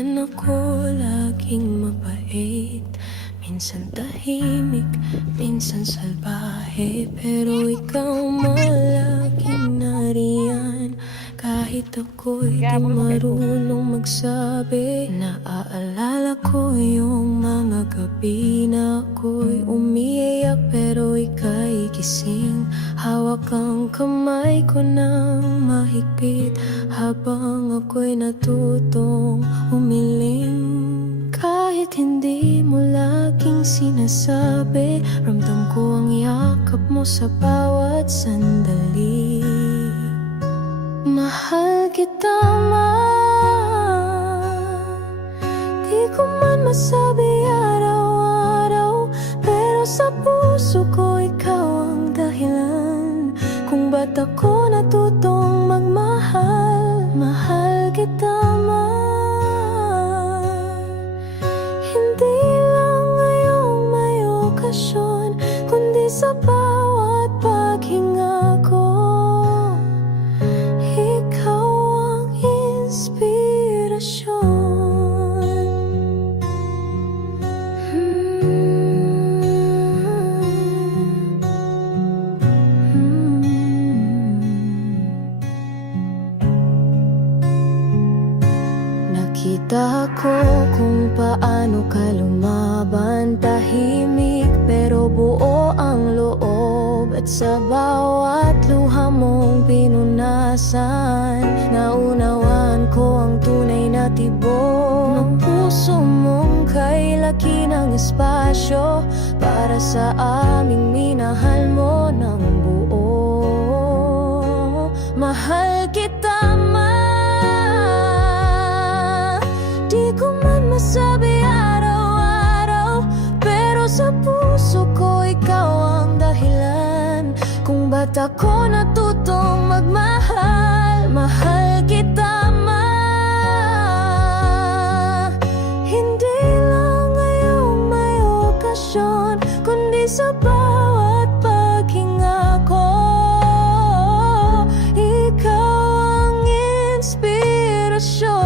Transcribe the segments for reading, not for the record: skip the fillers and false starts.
Minsan ako laging mabait, minsan tahimik, minsan salbahe. Pero ikaw malaging nariyan, kahit ako'y di marunong magsabi. Naaalala ko yung mga gabi na ako'y umiiyak, pero ika'y gising. Hawak ang kamay ko ng mahigpit, habang ako'y natutong umiling. Kahit hindi mo laging sinasabi, ramdam ko ang yakap mo sa bawat sandali. Mahal kita, di ko man masabi araw-araw, pero sa puso ko ikaw ang dahilan kung ba't ako natutong magmahal. Mahal kita, hindi lang ngayong may okasyon, kundi sa bawat paghinga ko. Ikaw ang inspirasyon. Nakita ko kung paano ka lumaban, tahimik pero buo ang loob. At sa bawat luha mong pinunasan, naunawaan ko ang tunay na tibok ng puso mong kay laki ng espasyo para sa aming minahal mo ng buo. Mahal kita, di ko man masabi araw-araw, pero sa puso ko ikaw ang dahilan kung ba't ako natutong magmahal. Mahal kita, hindi lang ngayong may okasyon, kundi sa bawat paghinga ko. Ikaw ang inspirasyon.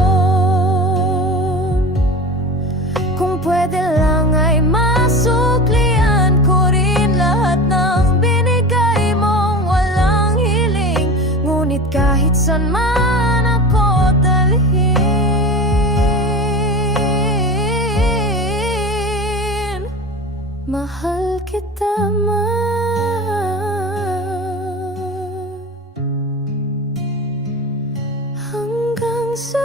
Kung pwede lang ay masuklian ko rin lahat ng binigay mong walang hiling. Ngunit kahit saan man ako dalhin, mahal kita, hanggang sa